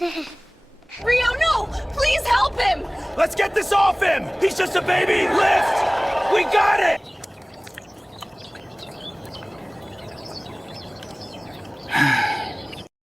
Rio, no! Please help him! Let's get this off him! He's just a baby! Lift! We got it!